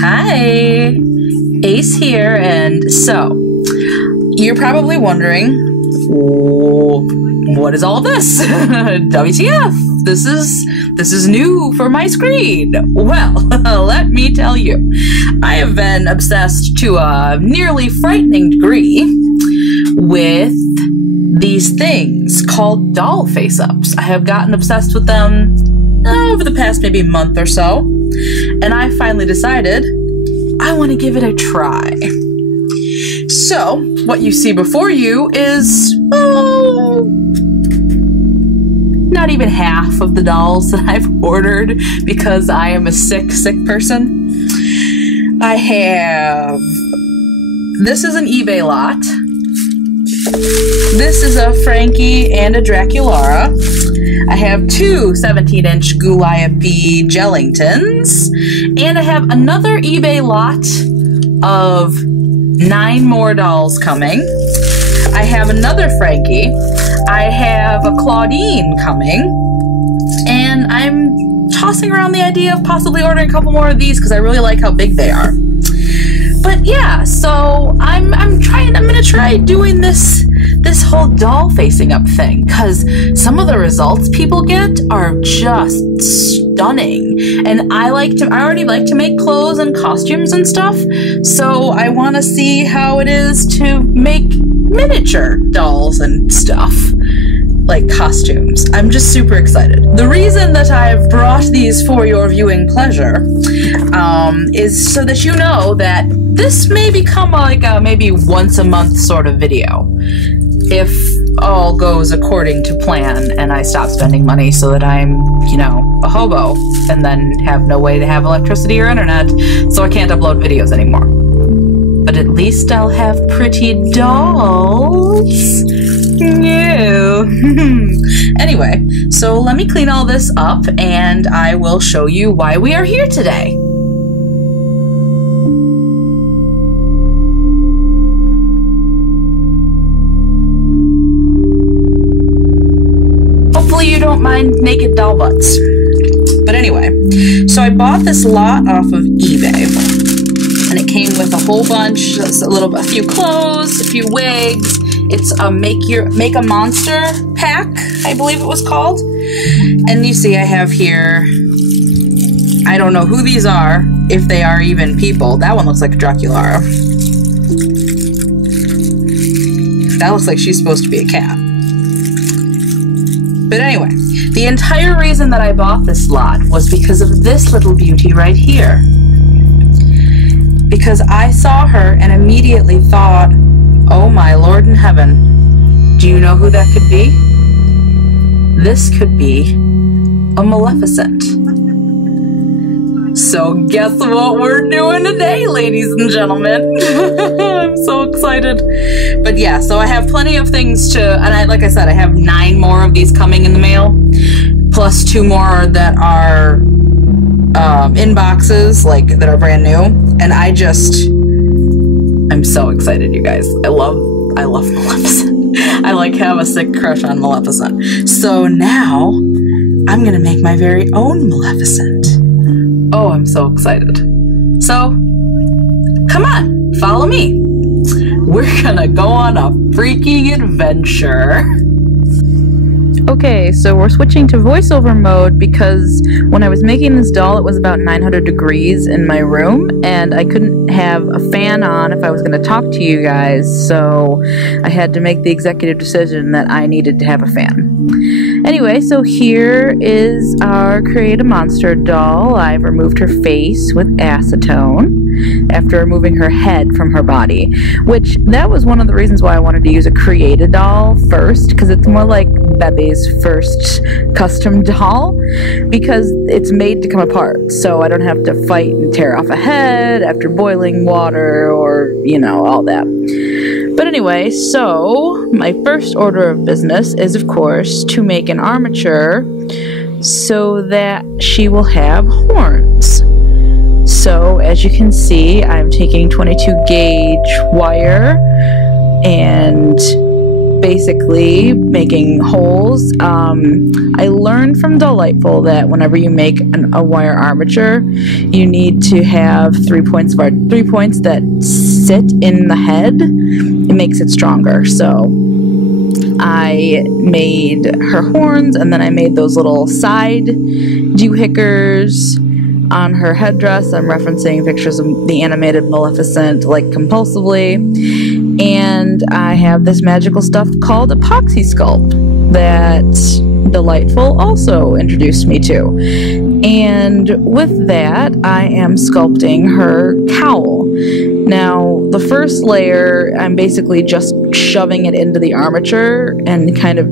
Hi, Ace here, and so, you're probably wondering, what is all this? WTF, this is new for my screen. Well, let me tell you, I have been obsessed to a nearly frightening degree with these things called doll face-ups. I have gotten obsessed with them over the past maybe month or so, and I finally decided I want to give it a try. So, what you see before you is, not even half of the dolls that I've ordered because I am a sick person. I have, this is an eBay lot. This is a Frankie and a Draculara. I have two 17-inch Goliath-B Jellingtons, and I have another eBay lot of 9 more dolls coming. I have another Frankie. I have a Claudine coming, and I'm tossing around the idea of possibly ordering a couple more of these because I really like how big they are. But yeah, so I'm gonna try doing this whole doll facing up thing, because some of the results people get are just stunning. And I already like to make clothes and costumes and stuff, so I want to see how it is to make miniature dolls and stuff, like costumes. I'm just super excited. The reason that I've brought these for your viewing pleasure is so that you know that this may become like a maybe once a month sort of video, if all goes according to plan and I stop spending money so that I'm, you know, a hobo and then have no way to have electricity or internet, so I can't upload videos anymore. But at least I'll have pretty dolls. Yeah. Anyway, so let me clean all this up and I will show you why we are here today. Hopefully you don't mind naked doll butts. But anyway, so I bought this lot off of eBay. And it came with a whole bunch, a few clothes, a few wigs. It's a make a monster pack, I believe it was called. And you see I have here, I don't know who these are, if they are even people. That one looks like a Draculara. That looks like she's supposed to be a cat. But anyway, the entire reason that I bought this lot was because of this little beauty right here. Because I saw her and immediately thought, oh my Lord in heaven, do you know who that could be? This could be a Maleficent. So guess what we're doing today, ladies and gentlemen? I'm so excited. But yeah, so I have plenty of things to, and like I said, I have 9 more of these coming in the mail, plus 2 more that are in boxes, like that are brand new. And I'm so excited, you guys. I love Maleficent. I have a sick crush on Maleficent. So now I'm gonna make my very own Maleficent. Oh, I'm so excited. So come on, follow me. We're gonna go on a freaking adventure. Okay, so we're switching to voiceover mode because when I was making this doll, it was about 900 degrees in my room, and I couldn't have a fan on if I was going to talk to you guys, so I had to make the executive decision that I needed to have a fan. Anyway, so here is our Create a Monster doll. I've removed her face with acetone after removing her head from her body, which that was one of the reasons why I wanted to use a Create a doll first, because it's more like Bebe's first custom doll, because it's made to come apart, so I don't have to fight and tear off a head after boiling water or, you know, all that. But anyway, so my first order of business is, of course, to make an armature so that she will have horns. So, as you can see, I'm taking 22 gauge wire and basically making holes. I learned from Delightful that whenever you make a wire armature, you need to have 3 points that sit in the head. It makes it stronger. So I made her horns, and then I made those little side doohickers on her headdress. I'm referencing pictures of the animated Maleficent like compulsively. And I have this magical stuff called Apoxie Sculpt that Delightful also introduced me to. And with that, I am sculpting her cowl. Now, the first layer, I'm basically just shoving it into the armature and kind of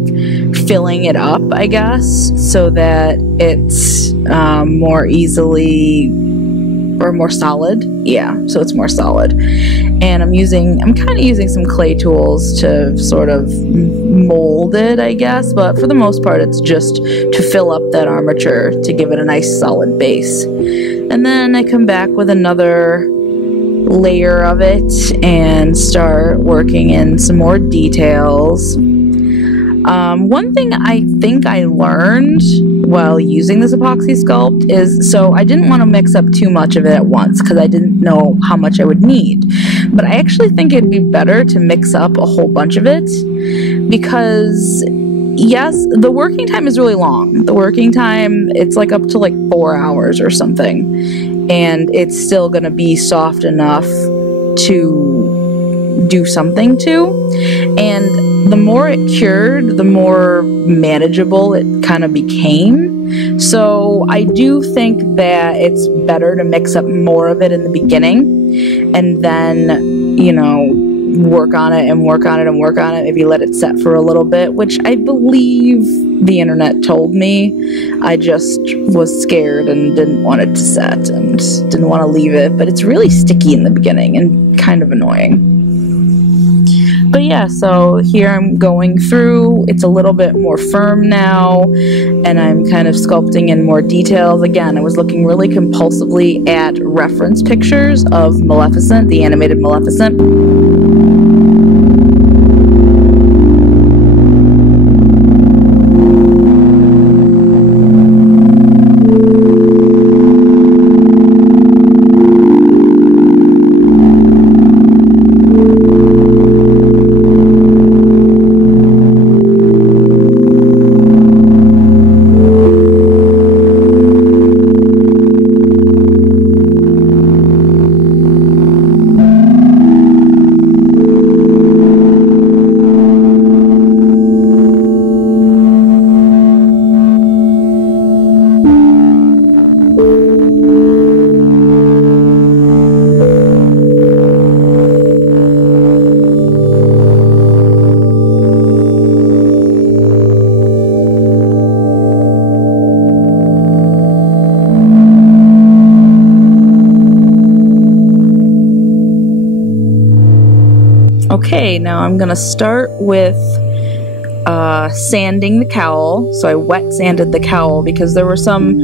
filling it up, I guess, so that it's more easily, or more solid. Yeah, so it's more solid. And I'm kind of using some clay tools to sort of mold it, I guess, but for the most part, it's just to fill up that armature to give it a nice solid base. And then I come back with another layer of it and start working in some more details. One thing I think I learned while using this Apoxie Sculpt is, so I didn't want to mix up too much of it at once because I didn't know how much I would need. But I actually think it'd be better to mix up a whole bunch of it because, yes, the working time is really long. The working time, it's like up to like 4 hours or something. And it's still going to be soft enough to do something to. And the more it cured, the more manageable it kind of became. So I do think that it's better to mix up more of it in the beginning and then, you know, work on it and work on it and work on it. Maybe let it set for a little bit, which I believe the internet told me. I just was scared and didn't want it to set and didn't want to leave it. But it's really sticky in the beginning and kind of annoying. But yeah, so here I'm going through. It's a little bit more firm now, and I'm kind of sculpting in more details. Again, I was looking really compulsively at reference pictures of Maleficent, the animated Maleficent. Okay, now I'm gonna start with sanding the cowl. So I wet sanded the cowl because there were some,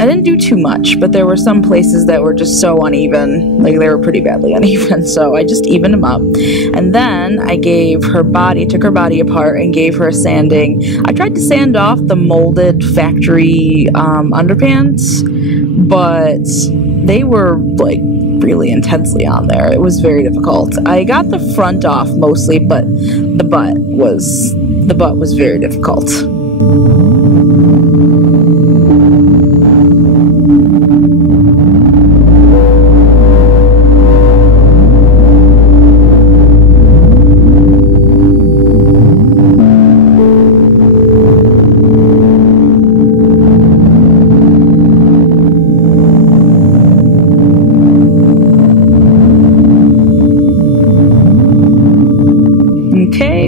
I didn't do too much, but there were some places that were just so uneven, like they were pretty badly uneven, so I just evened them up. And then I gave her body, took her body apart and gave her a sanding. I tried to sand off the molded factory underpants, but they were like really intensely on there. It was very difficult. I got the front off mostly, but the butt was very difficult.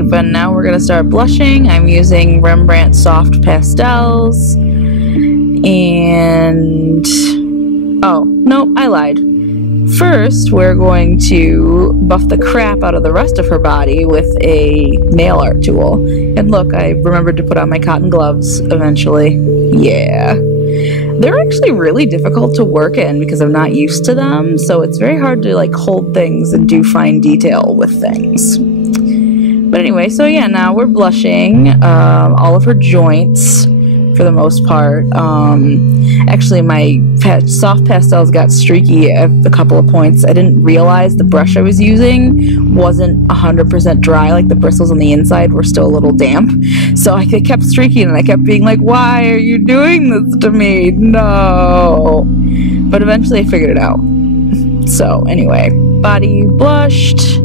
But now we're going to start blushing. I'm using Rembrandt Soft Pastels. And... oh, no, I lied. First, we're going to buff the crap out of the rest of her body with a nail art tool. And look, I remembered to put on my cotton gloves eventually. Yeah. They're actually really difficult to work in because I'm not used to them, so it's very hard to like hold things and do fine detail with things. But anyway, so yeah, now we're blushing all of her joints for the most part. Actually, my soft pastels got streaky at a couple of points. I didn't realize the brush I was using wasn't 100% dry. Like the bristles on the inside were still a little damp. So I kept streaking and I kept being like, why are you doing this to me? No. But eventually I figured it out. So anyway, body blushed.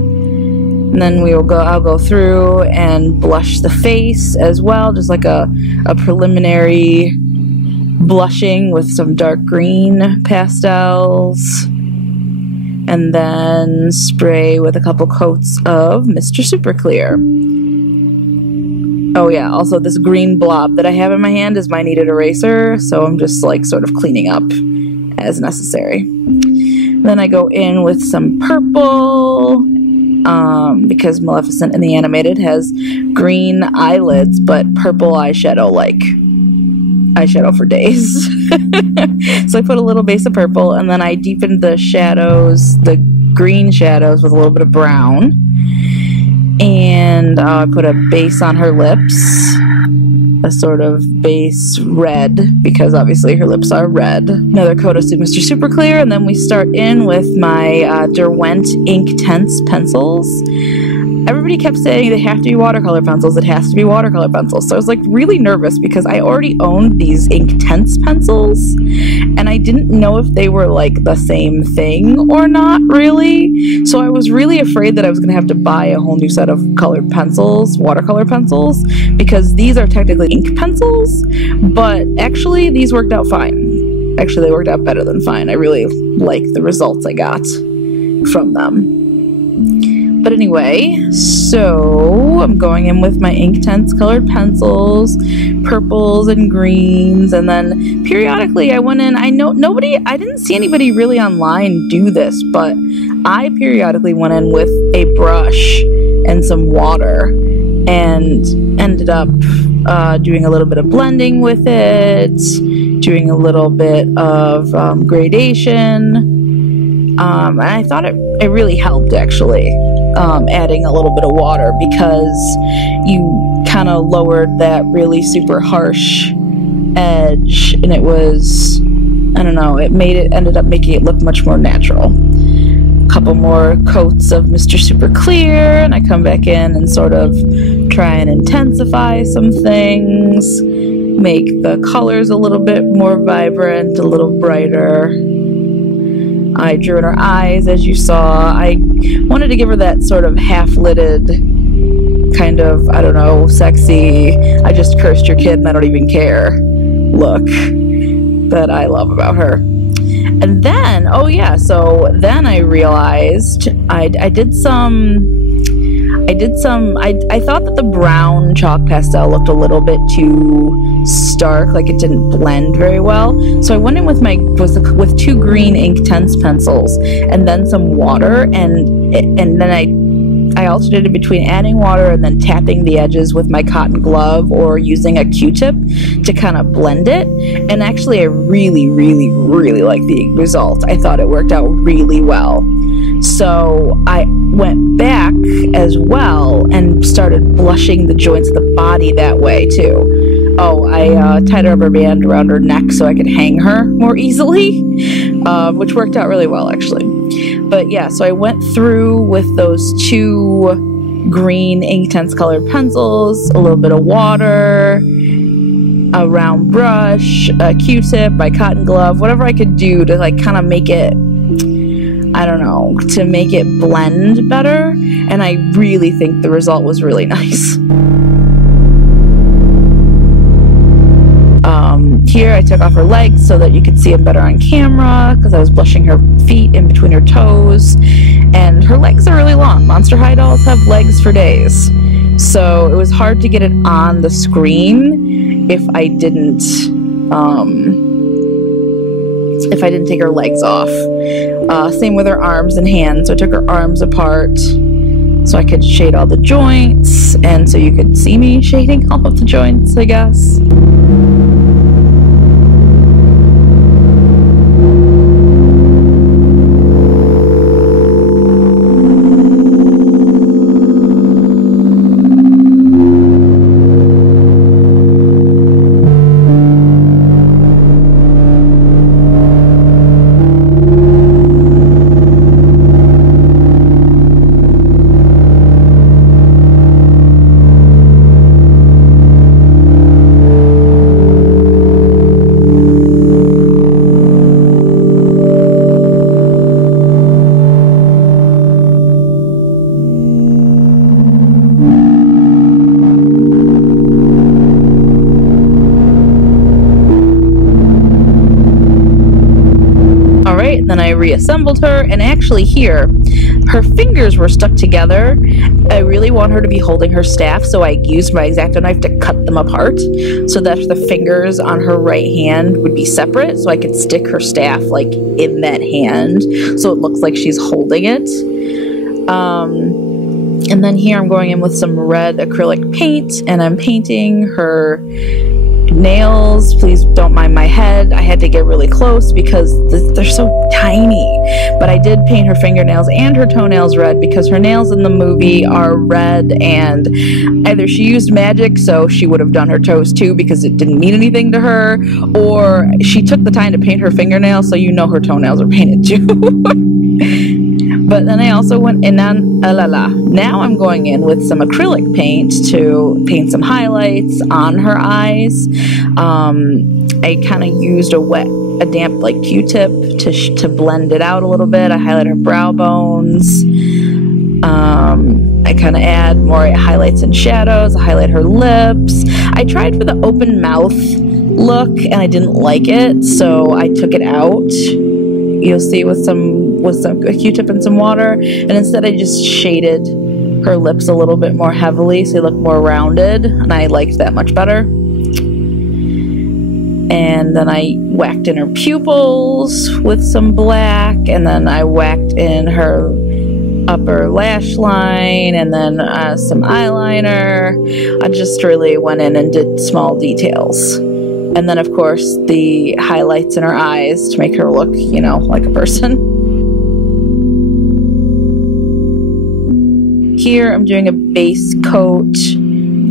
And then I'll go through and blush the face as well, just like a preliminary blushing with some dark green pastels. And then spray with a couple coats of Mr. Super Clear. Oh yeah, also this green blob that I have in my hand is my kneaded eraser, so I'm just like sort of cleaning up as necessary. Then I go in with some purple. Because Maleficent in the animated has green eyelids, but purple eyeshadow, like eyeshadow for days. So I put a little base of purple, and then I deepened the shadows, the green shadows, with a little bit of brown. And I put a base on her lips, a sort of base red, because obviously her lips are red. Another coat of Mr. Super Clear, and then we start in with my Derwent Inktense pencils. Everybody kept saying they have to be watercolor pencils, it has to be watercolor pencils. So I was like really nervous because I already owned these Inktense pencils and I didn't know if they were like the same thing or not really. So I was really afraid that I was going to have to buy a whole new set of colored pencils, watercolor pencils, because these are technically ink pencils, but actually these worked out fine. Actually, they worked out better than fine. I really like the results I got from them. But anyway, so I'm going in with my Inktense colored pencils, purples and greens, and then periodically I went in, I didn't see anybody really online do this, but I periodically went in with a brush and some water and ended up doing a little bit of blending with it, doing a little bit of gradation, and I thought it really helped actually. Adding a little bit of water, because you kind of lowered that really super harsh edge, and it was, I don't know, ended up making it look much more natural. A couple more coats of Mr. Super Clear, and I come back in and sort of try and intensify some things, make the colors a little bit more vibrant, a little brighter. I drew in her eyes, as you saw. I wanted to give her that sort of half-lidded, kind of, I don't know, sexy, I just cursed your kid and I don't even care look that I love about her. And then, oh yeah, so then I realized I thought that the brown chalk pastel looked a little bit too stark, like it didn't blend very well. So I went in with with two green Inktense pencils and then some water, and then I alternated between adding water and then tapping the edges with my cotton glove or using a Q-tip to kind of blend it. And actually I really, really, really like the result. I thought it worked out really well. So I went back as well and started blushing the joints of the body that way too. Oh, I tied a rubber band around her neck so I could hang her more easily, which worked out really well actually. But yeah, so I went through with those two green Inktense colored pencils, a little bit of water, a round brush, a Q-tip, my cotton glove, whatever I could do to like kind of make it, I don't know, to make it blend better. And I really think the result was really nice. Here I took off her legs so that you could see them better on camera, because I was blushing her feet in between her toes, and her legs are really long. Monster High dolls have legs for days, so it was hard to get it on the screen if I didn't take her legs off. Same with her arms and hands, so I took her arms apart so I could shade all the joints, and so you could see me shading all of the joints, I guess. reassembled her, and actually here, her fingers were stuck together. I really want her to be holding her staff, so I used my Xacto knife to cut them apart so that the fingers on her right hand would be separate, so I could stick her staff like in that hand so it looks like she's holding it. And then here I'm going in with some red acrylic paint, and I'm painting her nails. Please don't mind my head. I had to get really close because they're so tiny. But I did paint her fingernails and her toenails red because her nails in the movie are red, and either she used magic so she would have done her toes too because it didn't mean anything to her, or she took the time to paint her fingernails so you know her toenails are painted too. But then I also went in on now I'm going in with some acrylic paint to paint some highlights on her eyes. I kind of used a damp like Q-tip to blend it out a little bit. I highlight her brow bones. I kind of add more highlights and shadows. I highlight her lips. I tried for the open mouth look and I didn't like it, so I took it out. You'll see with a Q-tip and some water, and instead I just shaded her lips a little bit more heavily so they look more rounded, and I liked that much better. And then I whacked in her pupils with some black, and then I whacked in her upper lash line, and then some eyeliner. I just really went in and did small details. And then, of course, the highlights in her eyes to make her look, you know, like a person. Here, I'm doing a base coat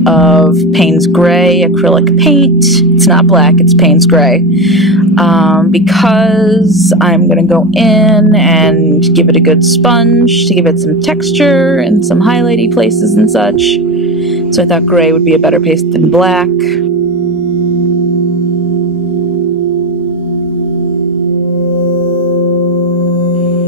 of Payne's Gray acrylic paint. It's not black, it's Payne's Gray. Because I'm going to go in and give it a good sponge to give it some texture and some highlighty places and such. So I thought gray would be a better paste than black.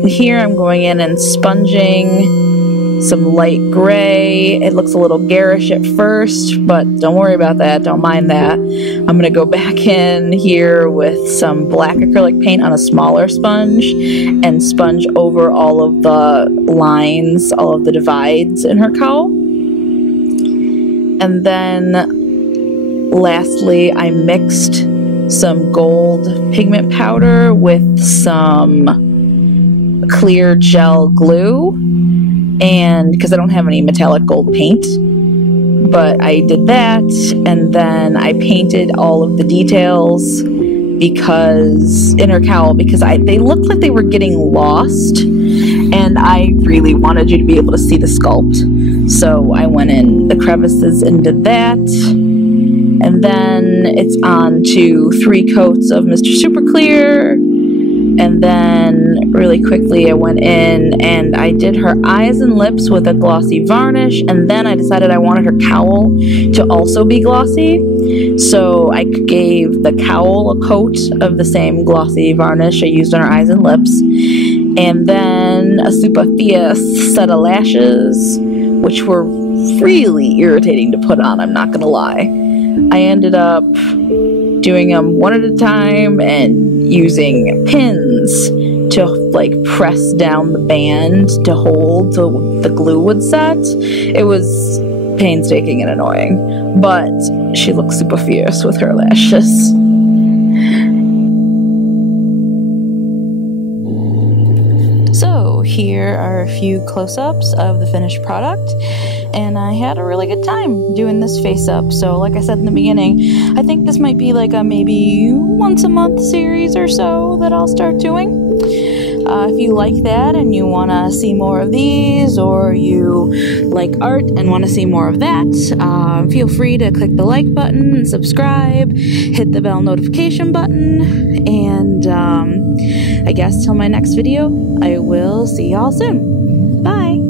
Here I'm going in and sponging some light gray. It looks a little garish at first, but don't worry about that. Don't mind that. I'm going to go back in here with some black acrylic paint on a smaller sponge and sponge over all of the lines, all of the divides in her cowl. And then lastly, I mixed some gold pigment powder with some clear gel glue, and because I don't have any metallic gold paint, but I did that, and then I painted all of the details because in her cowl, because they looked like they were getting lost, and I really wanted you to be able to see the sculpt, so I went in the crevices and did that. And then it's on to 3 coats of Mr. Super Clear. And then really quickly I went in and I did her eyes and lips with a glossy varnish, and then I decided I wanted her cowl to also be glossy. So I gave the cowl a coat of the same glossy varnish I used on her eyes and lips. And then a super fierce set of lashes, which were really irritating to put on, I'm not gonna lie. I ended up doing them one at a time and using pins to like press down the band to hold so the glue would set. It was painstaking and annoying, but she looks super fierce with her lashes. So here are a few close-ups of the finished product, and I had a really good time doing this face-up. So like I said in the beginning, I think this might be like a maybe once a month series or so that I'll start doing. If you like that and you want to see more of these, or you like art and want to see more of that, feel free to click the like button, subscribe, hit the bell notification button, and I guess till my next video, I will see y'all soon. Bye!